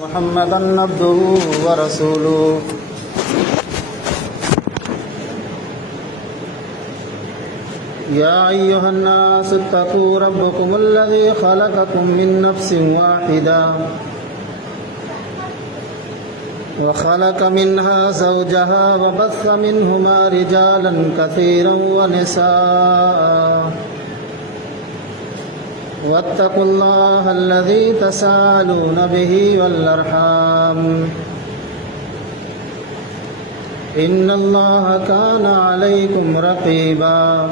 محمدا عبده ورسوله يا أيها الناس اتقوا ربكم الذي خلقكم من نفس واحدة وخلق منها زوجها وبث منهما رجالا كثيرا ونساء واتقوا الله الذي تساءلون به والأرحام إن الله كان عليكم رقيبا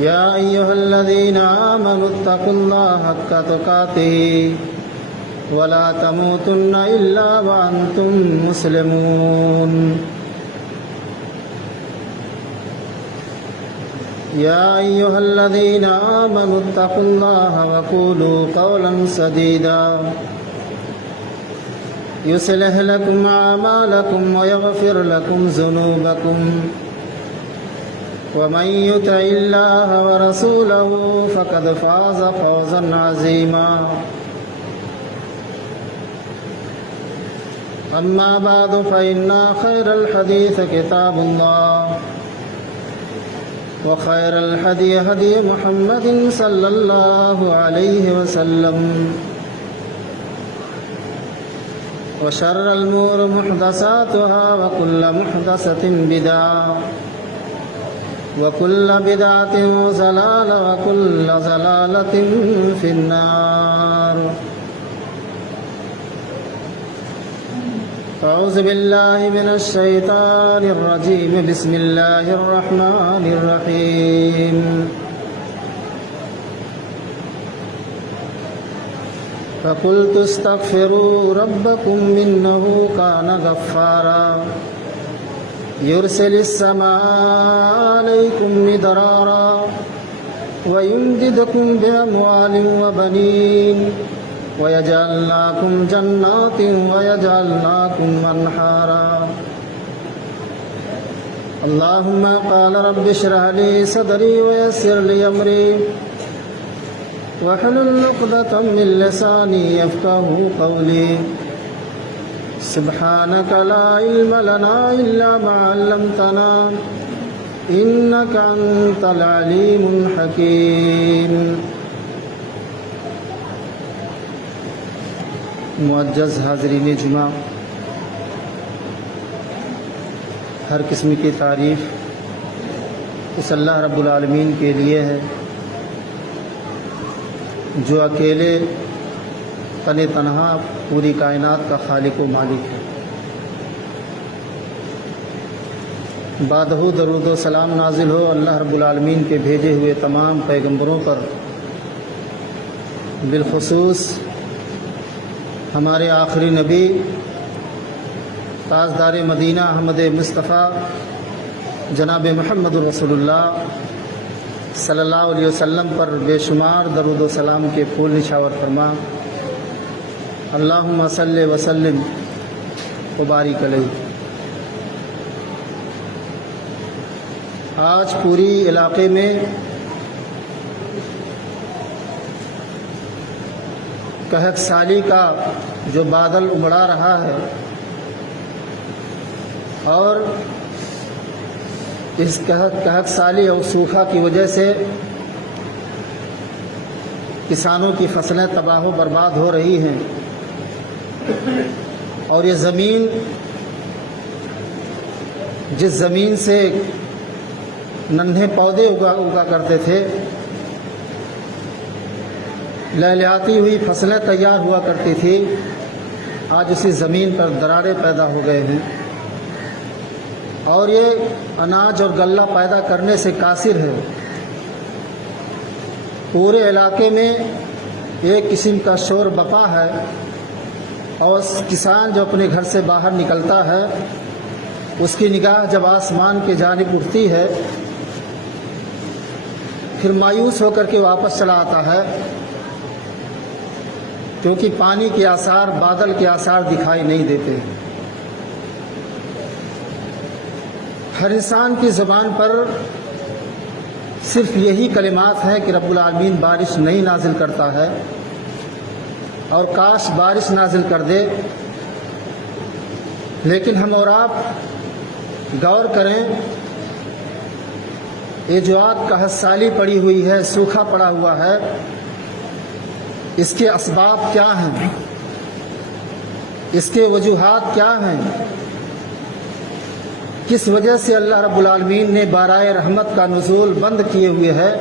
يا أيها الذين آمنوا اتقوا الله حق تقاته ولا تموتن إلا وأنتم مسلمون يا أيها الذين آمنوا اتقوا الله وقولوا قولا سديدا يصلح لكم أعمالكم ويغفر لكم ذنوبكم ومن يطع الله ورسوله فقد فاز فوزا عظيما أما بعد فإن خير الحديث كتاب الله وخير الهدي هدي محمد صلى الله عليه وسلم وشر الأمور محدثاتها وكل محدثة بدعة وكل بدعة ضلالة وكل ضلالة في النار. أعوذ بالله من الشيطان الرجيم. بسم الله الرحمن الرحيم. فقلت استغفروا ربكم إنه كان غفارا يرسل السماء عليكم مدرارا ويمددكم بأموال وبنين ويجعل لكم جنات ويجعل لكم أنهارا. اللهم قال رب اشرح لي صدري ويسر لي أمري واحلل عقدة من لساني يفقهوا قولي. سبحانك لا علم لنا إلا ما علمتنا إنك أنت العليم الحكيم. معزز حاضرین جمعہ، ہر قسم کی تعریف اس اللہ رب العالمین کے لیے ہے جو اکیلے تن تنہا پوری کائنات کا خالق و مالک ہے. بادہ درود و سلام نازل ہو اللہ رب العالمین کے بھیجے ہوئے تمام پیغمبروں پر، بالخصوص ہمارے آخری نبی تاجدار مدینہ احمد مصطفیٰ جناب محمد رسول اللہ صلی اللہ علیہ وسلم پر بے شمار درود و سلام کے پھول نچھاور فرما. اللہم صلی وسلم وبارک علیہ. آج پوری علاقے میں کہک سالی کا جو بادل امڑا رہا ہے اور اس کہک سالی اور سوکھا کی وجہ سے کسانوں کی فصلیں تباہ و برباد ہو رہی ہیں اور یہ زمین، جس زمین سے ننھے پودے اگا کرتے تھے، لہلیاتی ہوئی فصلیں تیار ہوا کرتی تھی، آج اسی زمین پر دراڑیں پیدا ہو گئے ہیں اور یہ اناج اور غلہ پیدا کرنے سے قاصر ہے. پورے علاقے میں ایک قسم کا شور بپا ہے اور کسان جو اپنے گھر سے باہر نکلتا ہے اس کی نگاہ جب آسمان کی جانب اٹھتی ہے پھر مایوس ہو کر کے واپس چلا آتا ہے، کیونکہ پانی کے آثار، بادل کے آثار دکھائی نہیں دیتے. ہر انسان کی زبان پر صرف یہی کلمات ہیں کہ رب العالمین بارش نہیں نازل کرتا ہے اور کاش بارش نازل کر دے، لیکن ہم اور آپ غور کریں، یہ جو آگ کا سالی پڑی ہوئی ہے، سوکھا پڑا ہوا ہے، اس کے اسباب کیا ہیں؟ اس کے وجوہات کیا ہیں؟ کس وجہ سے اللہ رب العالمین نے بارائے رحمت کا نزول بند کیے ہوئے ہے؟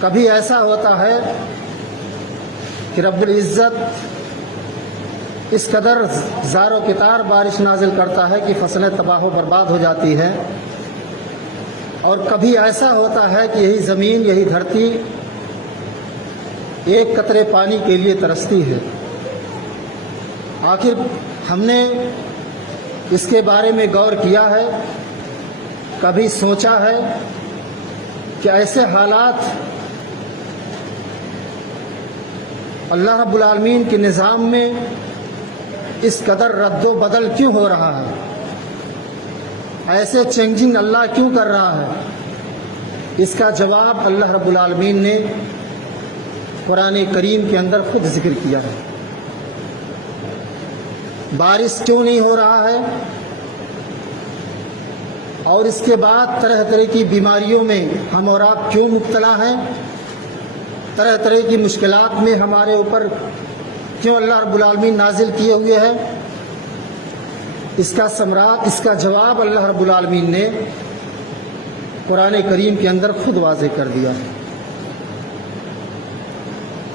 کبھی ایسا ہوتا ہے کہ رب العزت اس قدر زار و کتار بارش نازل کرتا ہے کہ فصلیں تباہ و برباد ہو جاتی ہیں، اور کبھی ایسا ہوتا ہے کہ یہی زمین، یہی دھرتی ایک قطرے پانی کے لیے ترستی ہے۔ آخر ہم نے اس کے بارے میں غور کیا ہے؟ کبھی سوچا ہے کہ ایسے حالات اللہ رب العالمین کے نظام میں اس قدر رد و بدل کیوں ہو رہا ہے؟ ایسے چینجنگ اللہ کیوں کر رہا ہے؟ اس کا جواب اللہ رب العالمین نے قرآن کریم کے اندر خود ذکر کیا ہے۔ بارش کیوں نہیں ہو رہا ہے؟ اور اس کے بعد طرح طرح کی بیماریوں میں ہم اور آپ کیوں مبتلا ہیں؟ طرح طرح کی مشکلات میں ہمارے اوپر کیوں اللہ رب العالمین نازل کیے ہوئے ہیں؟ اس کا ثمرات، اس کا جواب اللہ رب العالمین نے قرآن کریم کے اندر خود واضح کر دیا ہے۔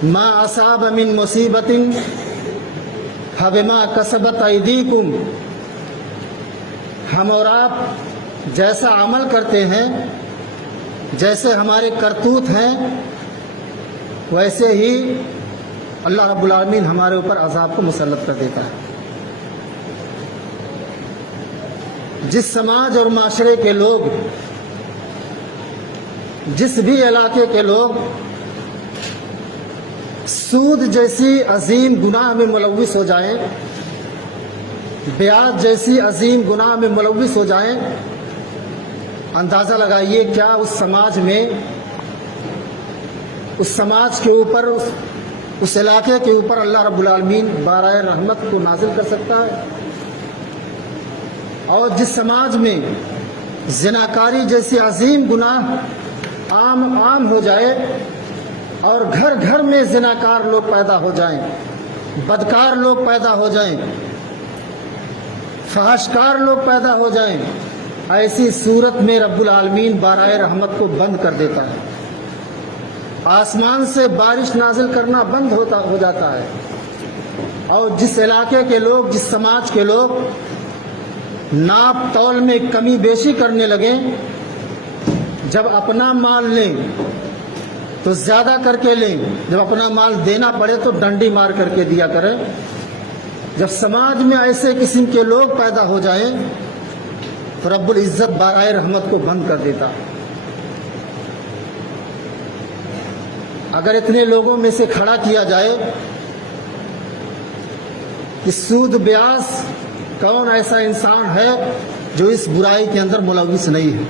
ما اصاب من مصیبت فبما کسبت ایدیکم، ہم اور آپ جیسا عمل کرتے ہیں، جیسے ہمارے کرتوت ہیں، ویسے ہی اللہ رب العالمین ہمارے اوپر عذاب کو مسلط کر دیتا ہے۔ جس سماج اور معاشرے کے لوگ، جس بھی علاقے کے لوگ سود جیسی عظیم گناہ میں ملوث ہو جائیں، بیعت جیسی عظیم گناہ میں ملوث ہو جائیں، اندازہ لگائیے کیا اس سماج کے اوپر، اس علاقے کے اوپر اللہ رب العالمین بارائے رحمت کو نازل کر سکتا ہے؟ اور جس سماج میں زناکاری جیسی عظیم گناہ عام ہو جائے، اور گھر گھر میں زناکار لوگ پیدا ہو جائیں، بدکار لوگ پیدا ہو جائیں، فحشکار لوگ پیدا ہو جائیں، ایسی صورت میں رب العالمین بارائے رحمت کو بند کر دیتا ہے۔ آسمان سے بارش نازل کرنا بند ہو جاتا ہے، اور جس علاقے کے لوگ، جس سماج کے لوگ ناپ تول میں کمی بیشی کرنے لگیں، جب اپنا مال لیں تو زیادہ کر کے لیں، جب اپنا مال دینا پڑے تو ڈنڈی مار کر کے دیا کریں، جب سماج میں ایسے قسم کے لوگ پیدا ہو جائیں تو رب العزت بارائے رحمت کو بند کر دیتا۔ اگر اتنے لوگوں میں سے کھڑا کیا جائے کہ سود بیاس کون ایسا انسان ہے جو اس برائی کے اندر ملوث نہیں ہے،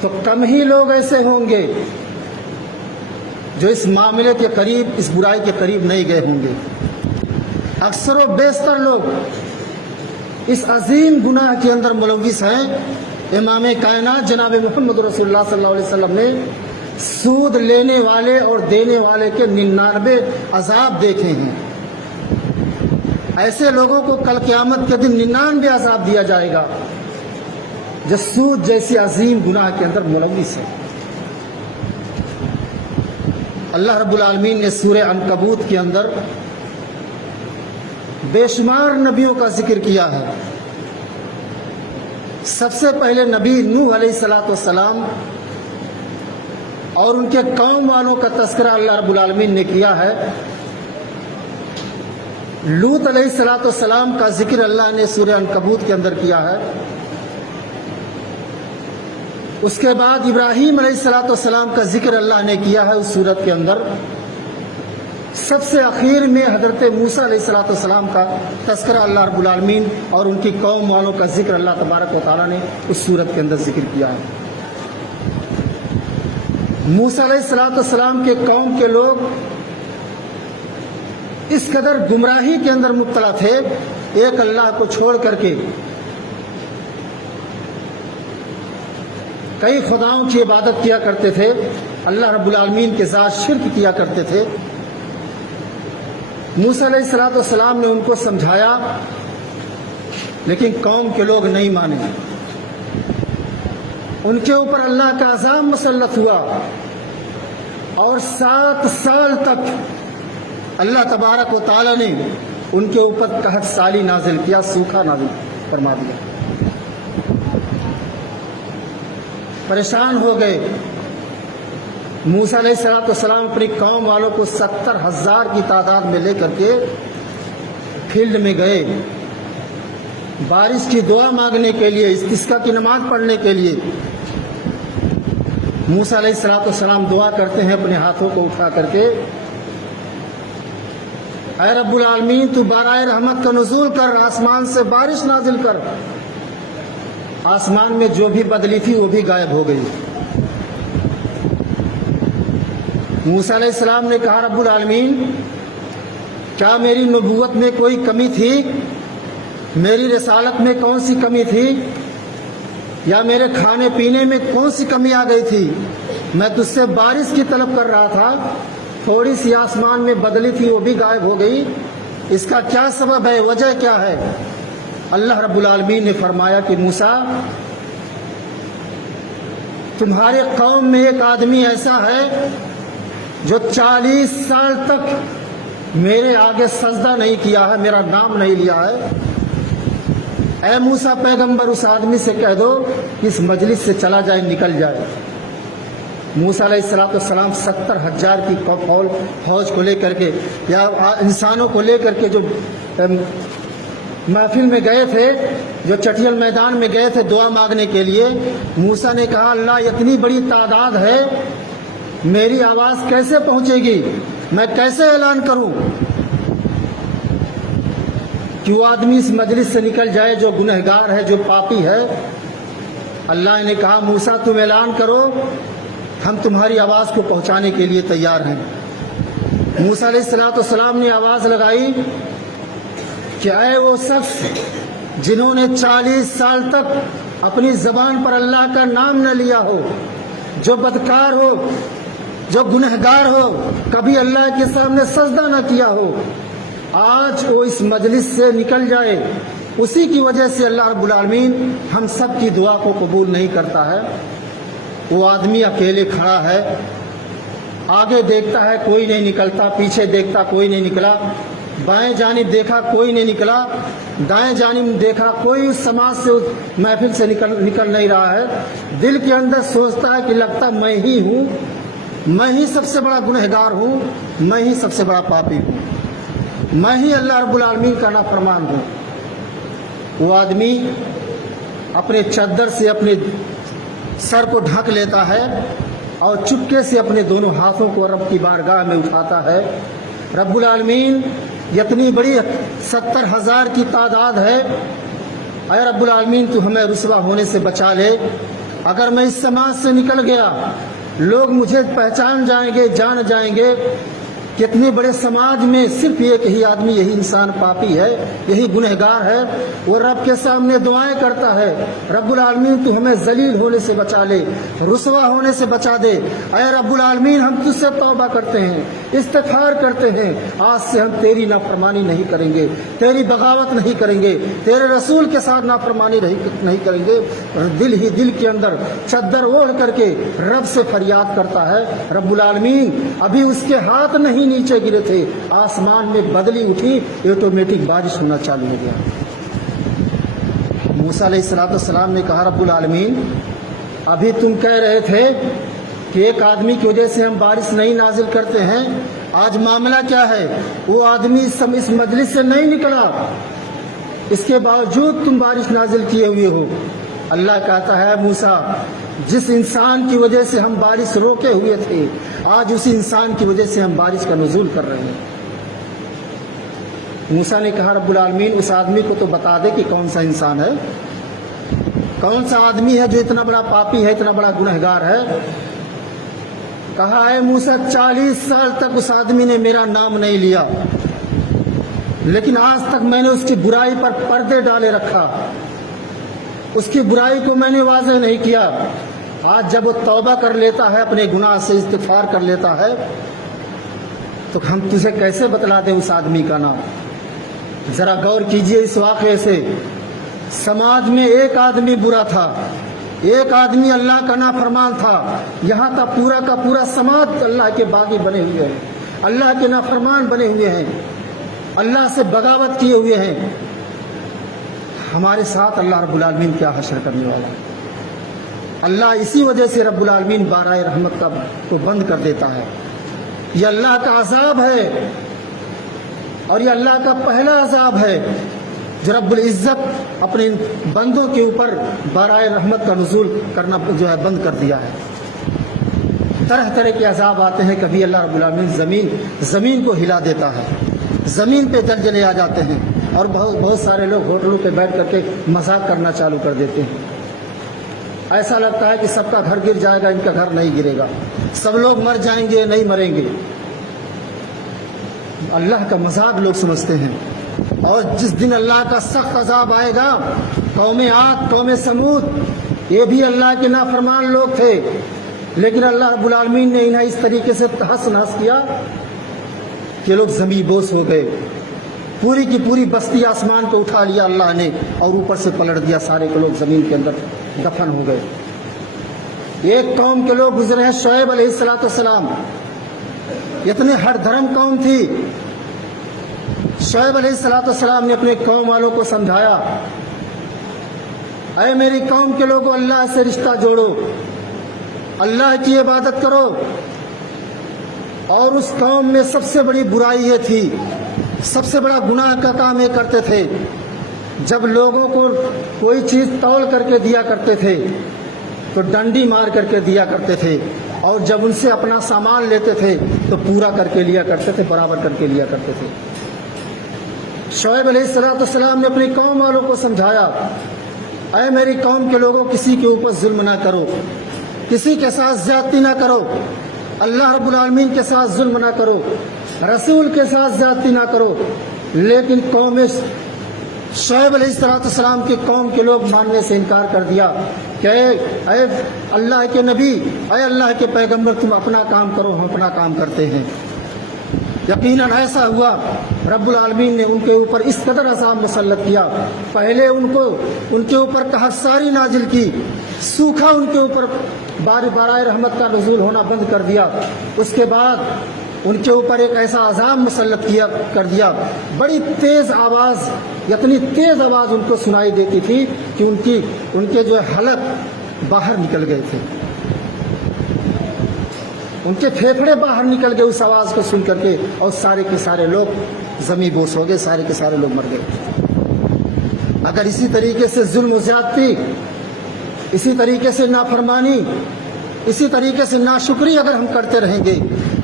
تو کم ہی لوگ ایسے ہوں گے جو اس معاملے کے قریب، اس برائی کے قریب نہیں گئے ہوں گے۔ اکثر و بیشتر لوگ اس عظیم گناہ کے اندر ملوث ہیں۔ امام کائنات جناب محمد رسول اللہ صلی اللہ علیہ وسلم نے سود لینے والے اور دینے والے کے 99 عذاب دیکھے ہیں۔ ایسے لوگوں کو کل قیامت کے دن 99 عذاب دیا جائے گا جو سود جیسی عظیم گناہ کے اندر ملوث ہے۔ اللہ رب العالمین نے سورہ عنکبوت کے اندر بے شمار نبیوں کا ذکر کیا ہے۔ سب سے پہلے نبی نوح علیہ السلام اور ان کے قوم والوں کا تذکرہ اللہ رب العالمین نے کیا ہے۔ لوط علیہ السلام کا ذکر اللہ نے سورہ عنکبوت کے اندر کیا ہے۔ اس کے بعد ابراہیم علیہ السلام کا ذکر اللہ نے کیا ہے اس سورت کے اندر۔ سب سے اخیر میں حضرت موسیٰ علیہ السلام کا تذکرہ اللہ رب العالمین اور ان کی قوم والوں کا ذکر اللہ تبارک و تعالیٰ نے اس سورت کے اندر ذکر کیا ہے۔ موسیٰ علیہ السلام کے قوم کے لوگ اس قدر گمراہی کے اندر مبتلا تھے، ایک اللہ کو چھوڑ کر کے کئی خداؤں کی عبادت کیا کرتے تھے، اللہ رب العالمین کے ساتھ شرک کیا کرتے تھے۔ موسیٰ علیہ السلام نے ان کو سمجھایا، لیکن قوم کے لوگ نہیں مانے، ان کے اوپر اللہ کا عذاب مسلط ہوا، اور 7 سال تک اللہ تبارک و تعالی نے ان کے اوپر قحط سالی نازل کیا، سوکھا نازل فرما دیا، پریشان ہو گئے۔ موسیٰ علیہ السلام اپنی قوم والوں کو 70,000 کی تعداد میں لے کر کے فیلڈ میں گئے، بارش کی دعا مانگنے کے لیے، استسقاء کی نماز پڑھنے کے لیے۔ موسیٰ علیہ السلام دعا کرتے ہیں اپنے ہاتھوں کو اٹھا کر کے، اے رب العالمین تو بارائے رحمت کا نزول کر، آسمان سے بارش نازل کر۔ آسمان میں جو بھی بدلی تھی وہ بھی غائب ہو گئی۔ موسیٰ علیہ السلام نے کہا، رب العالمین کیا میری نبوت میں کوئی کمی تھی؟ میری رسالت میں کون سی کمی تھی؟ یا میرے کھانے پینے میں کون سی کمی آ گئی تھی؟ میں تجھ سے بارش کی طلب کر رہا تھا، تھوڑی سی آسمان میں بدلی تھی وہ بھی غائب ہو گئی، اس کا کیا سبب ہے، وجہ کیا ہے؟ اللہ رب العالمین نے فرمایا کہ موسیٰ، تمہارے قوم میں ایک آدمی ایسا ہے جو 40 سال تک میرے آگے سجدہ نہیں کیا ہے، میرا نام نہیں لیا ہے۔ اے موسیٰ پیغمبر، اس آدمی سے کہہ دو کہ اس مجلس سے چلا جائے، نکل جائے۔ موسیٰ علیہ السلام 70,000 کی فوج کو لے کر کے یا انسانوں کو لے کر کے جو محفل میں گئے تھے، جو چٹیل میدان میں گئے تھے دعا مانگنے کے لیے، موسیٰ نے کہا، اللہ اتنی بڑی تعداد ہے، میری آواز کیسے پہنچے گی، میں کیسے اعلان کروں کہ وہ آدمی اس مجلس سے نکل جائے جو گنہگار ہے، جو پاپی ہے؟ اللہ نے کہا، موسیٰ تم اعلان کرو، ہم تمہاری آواز کو پہنچانے کے لیے تیار ہیں۔ موسیٰ علیہ السلام نے آواز لگائی کہ اے وہ شخص جنہوں نے 40 سال تک اپنی زبان پر اللہ کا نام نہ لیا ہو، جو بدکار ہو، جو گنہگار ہو، کبھی اللہ کے سامنے سجدہ نہ کیا ہو، آج وہ اس مجلس سے نکل جائے۔ اسی کی وجہ سے اللہ رب العالمین ہم سب کی دعا کو قبول نہیں کرتا ہے۔ وہ آدمی اکیلے کھڑا ہے، آگے دیکھتا ہے کوئی نہیں نکلتا، پیچھے دیکھتا کوئی نہیں نکلا، بائیں جانب دیکھا کوئی نہیں نکلا، دائیں جانب دیکھا کوئی اس سماج سے، اس محفل سے نکل نہیں رہا ہے۔ دل کے اندر سوچتا ہے کہ لگتا میں ہی ہوں، میں ہی سب سے بڑا گنہگار ہوں، میں ہی سب سے بڑا پاپی ہوں، میں ہی اللہ رب العالمین کا نافرمان ہوں۔ وہ آدمی اپنے چادر سے اپنے سر کو ڈھک لیتا ہے اور چپکے سے اپنے دونوں ہاتھوں کو رب کی بارگاہ میں اٹھاتا ہے، رب العالمین اتنی بڑی 70,000 کی تعداد ہے، اے رب العالمین تو ہمیں رسوا ہونے سے بچا لے۔ اگر میں اس سماج سے نکل گیا، لوگ مجھے پہچان جائیں گے، جان جائیں گے، کتنے بڑے سماج میں صرف ایک ہی آدمی، یہی انسان پاپی ہے، یہی گنہگار ہے، وہ رب کے سامنے دعائیں کرتا ہے، رب العالمین تو ہمیں ذلیل ہونے سے بچا لے، رسوا ہونے سے بچا دے۔ اے رب العالمین ہم تجھ سے توبہ کرتے ہیں، استغفار کرتے ہیں، آج سے ہم تیری نافرمانی نہیں کریں گے، تیری بغاوت نہیں کریں گے، تیرے رسول کے ساتھ نافرمانی نہیں کریں گے۔ دل ہی دل کے اندر چادر اوڑھ کر کے رب سے فریاد کرتا ہے۔ رب العالمین ابھی اس کے ہاتھ نہیں نیچے گرے تھے، آسمان میں بدلی اٹھی، آٹومیٹک بارش ہونا چالو ہو گیا۔ موسیٰ علیہ السلام نے کہا، رب العالمین ابھی تم کہہ رہے تھے کہ ایک آدمی کی وجہ سے ہم بارش نہیں نازل کرتے ہیں، آج معاملہ کیا ہے؟ وہ آدمی اس مجلس سے نہیں نکلا، اس کے باوجود تم بارش نازل کیے ہوئے ہو۔ اللہ کہتا ہے، موسیٰ جس انسان کی وجہ سے ہم بارش روکے ہوئے تھے، آج اسی انسان کی وجہ سے ہم بارش کا نزول کر رہے ہیں۔ موسیٰ نے کہا، رب العالمین اس آدمی کو تو بتا دے کہ کون سا انسان ہے، کون سا آدمی ہے جو اتنا بڑا پاپی ہے، اتنا بڑا گنہگار ہے۔ کہا، اے موسیٰ 40 سال تک اس آدمی نے میرا نام نہیں لیا، لیکن آج تک میں نے اس کی برائی پر پردے ڈالے رکھا، اس کی برائی کو میں نے واضح نہیں کیا۔ آج جب وہ توبہ کر لیتا ہے، اپنے گناہ سے استغفار کر لیتا ہے، تو ہم تجھے کیسے بتلا دیں اس آدمی کا نام؟ ذرا غور کیجئے اس واقعے سے۔ سماج میں ایک آدمی برا تھا، ایک آدمی اللہ کا نافرمان تھا، یہاں تک پورا کا پورا سماج اللہ کے باغی بنے ہوئے ہیں، اللہ کے نافرمان بنے ہوئے ہیں، اللہ سے بغاوت کیے ہوئے ہیں۔ ہمارے ساتھ اللہ رب العالمین کیا حشر کرنے والا ہے؟ اللہ اسی وجہ سے رب العالمین بارہ رحمت کو بند کر دیتا ہے۔ یہ اللہ کا عذاب ہے، اور یہ اللہ کا پہلا عذاب ہے جو رب العزت اپنے بندوں کے اوپر بارہ رحمت کا نزول کرنا بند کر دیا ہے۔ طرح طرح کے عذاب آتے ہیں۔ کبھی اللہ رب العالمین زمین کو ہلا دیتا ہے، زمین پہ زلزلے آ جاتے ہیں، اور بہت سارے لوگ ہوٹلوں پہ بیٹھ کر کے مذاق کرنا چالو کر دیتے ہیں۔ ایسا لگتا ہے کہ سب کا گھر گر جائے گا، ان کا گھر نہیں گرے گا، سب لوگ مر جائیں گے، نہیں مریں گے۔ اللہ کا مذاق لوگ سمجھتے ہیں۔ اور جس دن اللہ کا سخت عذاب آئے گا، قوم عاد، قوم سمود، یہ بھی اللہ کے نافرمان لوگ تھے، لیکن اللہ رب العالمین نے انہیں اس طریقے سے تحس نحس کیا کہ لوگ زمین بوس ہو گئے۔ پوری کی پوری بستی آسمان کو اٹھا لیا اللہ نے، اور اوپر سے پلٹ دیا، سارے کے لوگ زمین کے اندر دفن ہو گئے۔ ایک قوم کے لوگ گزرے ہیں، شعیب علیہ السلام، اتنے ہر دھرم قوم تھی۔ شعیب علیہ السلام نے اپنے قوم والوں کو سمجھایا، اے میری قوم کے لوگوں، اللہ سے رشتہ جوڑو، اللہ کی عبادت کرو۔ اور اس قوم میں سب سے بڑی برائی یہ تھی، سب سے بڑا گناہ کا کام یہ کرتے تھے، جب لوگوں کو کوئی چیز تول کر کے دیا کرتے تھے تو ڈنڈی مار کر کے دیا کرتے تھے، اور جب ان سے اپنا سامان لیتے تھے تو پورا کر کے لیا کرتے تھے، برابر کر کے لیا کرتے تھے۔ شعیب علیہ السلام نے اپنی قوم والوں کو سمجھایا، اے میری قوم کے لوگوں، کسی کے اوپر ظلم نہ کرو، کسی کے ساتھ زیادتی نہ کرو، اللہ رب العالمین کے ساتھ ظلم نہ کرو، رسول کے ساتھ زیادتی نہ کرو۔ لیکن قوم شعیب علیہ السلام کی قوم کے لوگ ماننے سے انکار کر دیا کہ اے اللہ کے نبی، اے اللہ کے پیغمبر، تم اپنا کام کرو، ہم اپنا کام کرتے ہیں۔ یقیناً ایسا ہوا، رب العالمین نے ان کے اوپر اس قدر عذاب مسلط کیا۔ پہلے ان کے اوپر قحط نازل کی، سوکھا ان کے اوپر بارہ رحمت کا نزول ہونا بند کر دیا۔ اس کے بعد ان کے اوپر ایک ایسا عذاب مسلط کر دیا، بڑی تیز آواز، اتنی تیز آواز ان کو سنائی دیتی تھی کہ ان کے جو حلق باہر نکل گئے تھے، ان کے پھیپھڑے باہر نکل گئے اس آواز کو سن کر کے، اور سارے کے سارے لوگ زمین بوس ہو گئے، سارے کے سارے لوگ مر گئے۔ اگر اسی طریقے سے ظلم و زیادتی، اسی طریقے سے نافرمانی، اسی طریقے سے ناشکری اگر ہم کرتے رہیں گے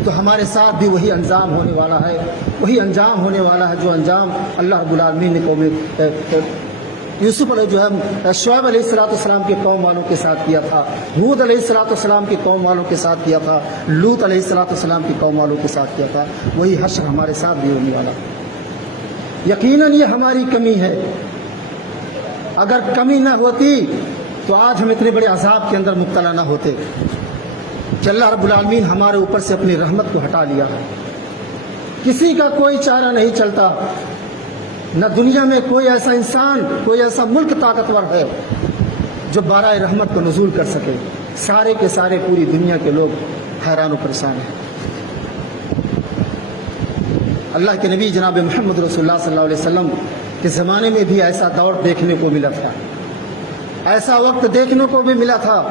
تو ہمارے ساتھ بھی وہی انجام ہونے والا ہے، وہی انجام ہونے والا ہے جو انجام اللہ رب العالمین نے قوم یوسف علیہ شعیب علیہ السلام کے قوم والوں کے ساتھ کیا تھا، ہود علیہ السلام کی قوم والوں کے ساتھ کیا تھا، لوط علیہ السلام کی قوم والوں کے ساتھ کیا تھا، وہی حشر ہمارے ساتھ بھی ہونے والا۔ یقیناً یہ ہماری کمی ہے، اگر کمی نہ ہوتی تو آج ہم اتنے بڑے عذاب کے اندر مبتلا نہ ہوتے کہ اللہ رب العالمین ہمارے اوپر سے اپنی رحمت کو ہٹا لیا۔ کسی کا کوئی چارہ نہیں چلتا، نہ دنیا میں کوئی ایسا انسان، کوئی ایسا ملک طاقتور ہے جو بارہ رحمت کو نزول کر سکے۔ سارے کے سارے پوری دنیا کے لوگ حیران و پریشان ہیں۔ اللہ کے نبی جناب محمد رسول اللہ صلی اللہ علیہ وسلم کے زمانے میں بھی ایسا دور دیکھنے کو ملا تھا، ایسا وقت دیکھنے کو بھی ملا تھا۔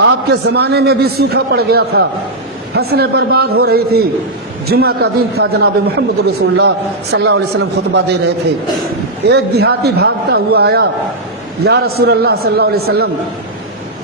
آپ کے زمانے میں بھی سوکھا پڑ گیا تھا، فصلیں برباد ہو رہی تھی۔ جمعہ کا دن تھا، جناب محمد رسول اللہ صلی اللہ علیہ وسلم خطبہ دے رہے تھے۔ ایک دیہاتی بھاگتا ہوا آیا، یا رسول اللہ صلی اللہ علیہ وسلم،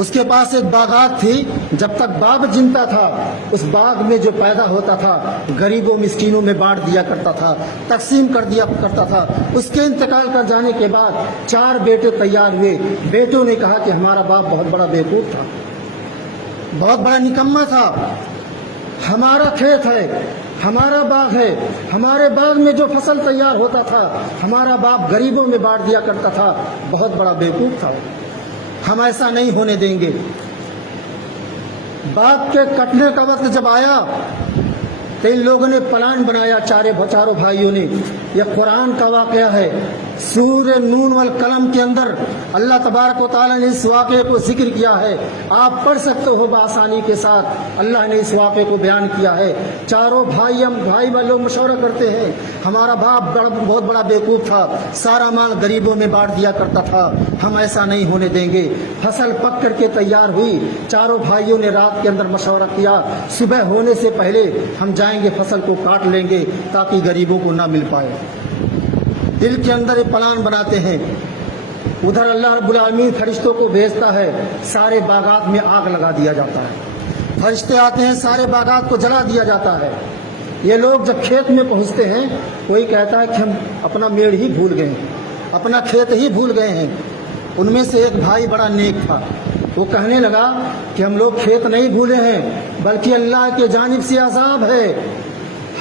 اس کے پاس ایک باغات تھی، جب تک باپ زندہ تھا اس باغ میں جو پیدا ہوتا تھا غریبوں مسکینوں میں بانٹ دیا کرتا تھا، تقسیم کر دیا کرتا تھا۔ اس کے انتقال کر جانے کے بعد 4 بیٹے تیار ہوئے۔ بیٹوں نے کہا کہ ہمارا باپ بہت بڑا بیوقوف تھا، بہت بڑا نکما تھا، ہمارا کھیت ہے، ہمارا باغ ہے، ہمارے باغ میں جو فصل تیار ہوتا تھا ہمارا باپ غریبوں میں بانٹ دیا کرتا تھا، بہت بڑا بیوقوف تھا، ہم ایسا نہیں ہونے دیں گے۔ باغ کے کٹنے کا وقت جب آیا تو ان لوگوں نے پلان بنایا، چاروں بھائیوں نے۔ یہ قرآن کا واقعہ ہے، سورہ نون والقلم کے اندر اللہ تبارک و تعالیٰ نے اس واقعے کو ذکر کیا ہے، آپ پڑھ سکتے ہو بآسانی کے ساتھ۔ اللہ نے اس واقعے کو بیان کیا ہے۔ چاروں بھائی والوں مشورہ کرتے ہیں، ہمارا باپ بہت بڑا بیوقوف تھا، سارا مال غریبوں میں بانٹ دیا کرتا تھا، ہم ایسا نہیں ہونے دیں گے۔ فصل پک کر کے تیار ہوئی، چاروں بھائیوں نے رات کے اندر مشورہ کیا، صبح ہونے سے پہلے ہم جائیں گے فصل کو کاٹ لیں گے تاکہ غریبوں کو نہ مل پائے۔ دل کے اندر یہ پلان بناتے ہیں، ادھر اللہ رب العالمین فرشتوں کو بھیجتا ہے، سارے باغات میں آگ لگا دیا جاتا ہے، فرشتے آتے ہیں، سارے باغات کو جلا دیا جاتا ہے۔ یہ لوگ جب کھیت میں پہنچتے ہیں کوئی کہتا ہے کہ ہم اپنا میڑ ہی بھول گئے ہیں، اپنا کھیت ہی بھول گئے ہیں۔ ان میں سے ایک بھائی بڑا نیک تھا، وہ کہنے لگا کہ ہم لوگ کھیت نہیں بھولے ہیں بلکہ اللہ کی جانب سے عذاب ہے۔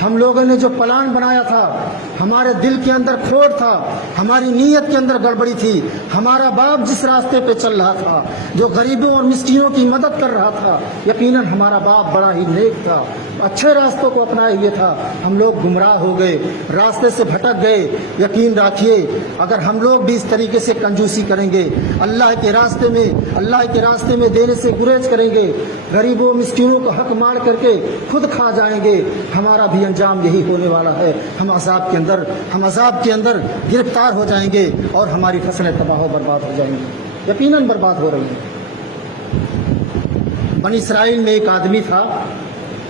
ہم لوگوں نے جو پلان بنایا تھا، ہمارے دل کے اندر کھوٹ تھا، ہماری نیت کے اندر گڑبڑی تھی، ہمارا باپ جس راستے پہ چل رہا تھا، جو غریبوں اور مسکینوں کی مدد کر رہا تھا، یقیناً ہمارا باپ بڑا ہی نیک تھا، اچھے راستوں کو اپنائے ہوئے تھا، ہم لوگ گمراہ ہو گئے، راستے سے بھٹک گئے۔ یقین رکھیے اگر ہم لوگ بھی اس طریقے سے کنجوسی کریں گے، اللہ کے راستے میں دینے سے گریز کریں گے، غریبوں مسکینوں کو حق مار کر کے خود کھا جائیں گے، ہمارا بھی انجام یہی ہونے والا ہے، ہم عذاب کے اندر گرفتار ہو جائیں گے اور ہماری فصلیں تباہ و برباد ہو جائیں گی، یقیناً برباد ہو رہی ہیں۔ بنی اسرائیل میں ایک آدمی تھا،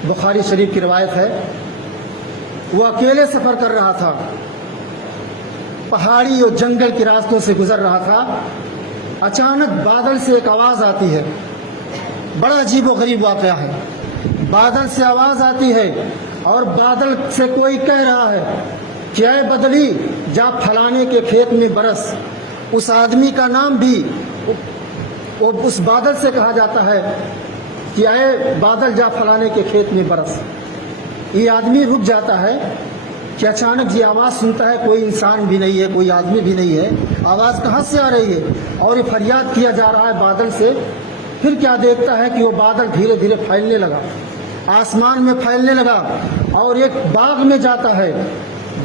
بخاری شریف کی روایت ہے، وہ اکیلے سفر کر رہا تھا، پہاڑی اور جنگل کے راستوں سے گزر رہا تھا۔ اچانک بادل سے ایک آواز آتی ہے، بڑا عجیب و غریب واقعہ ہے۔ بادل سے آواز آتی ہے اور بادل سے کوئی کہہ رہا ہے کہ اے بدلی جا پھلانے کے کھیت میں برس۔ اس آدمی کا نام بھی اس بادل سے کہا جاتا ہے کہ اے بادل جا پھلانے کے کھیت میں برس۔ یہ آدمی رک جاتا ہے کہ اچانک یہ آواز سنتا ہے، کوئی انسان بھی نہیں ہے، کوئی آدمی بھی نہیں ہے، آواز کہاں سے آ رہی ہے؟ اور یہ فریاد کیا جا رہا ہے بادل سے۔ پھر کیا دیکھتا ہے کہ وہ بادل دھیرے دھیرے پھیلنے لگا، آسمان میں پھیلنے لگا اور ایک باغ میں جاتا ہے۔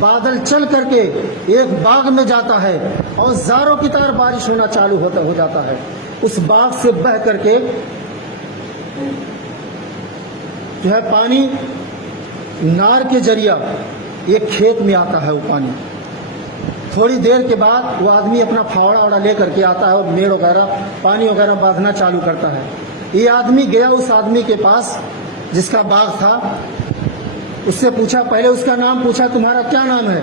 بادل چل کر کے ایک باغ میں جاتا ہے اور زاروں کی طرح بارش ہونا چالو ہو جاتا ہے۔ اس باغ سے بہہ کر کے جو ہے پانی نار کے ذریعہ ایک کھیت میں آتا ہے وہ پانی۔ تھوڑی دیر کے بعد وہ آدمی اپنا پھاوڑا لے کر کے آتا ہے اور میڑ وغیرہ پانی وغیرہ باندھنا چالو کرتا ہے۔ یہ آدمی گیا اس آدمی کے پاس جس کا باغ تھا، اس سے پوچھا، پہلے اس کا نام پوچھا، تمہارا کیا نام ہے؟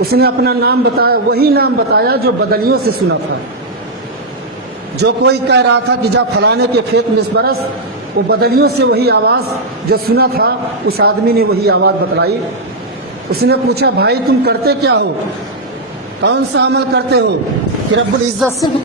اس نے اپنا نام بتایا، وہی نام بتایا جو بدلیوں سے سنا تھا، جو کوئی کہہ رہا تھا کہ جا پھلانے کے کھیت میں برس، وہ بدلیوں سے وہی آواز جو سنا تھا اس آدمی نے وہی آواز بتلائی۔ اس نے پوچھا، بھائی تم کرتے کیا ہو، کون سا عمل کرتے ہو کہ رب العزت صرف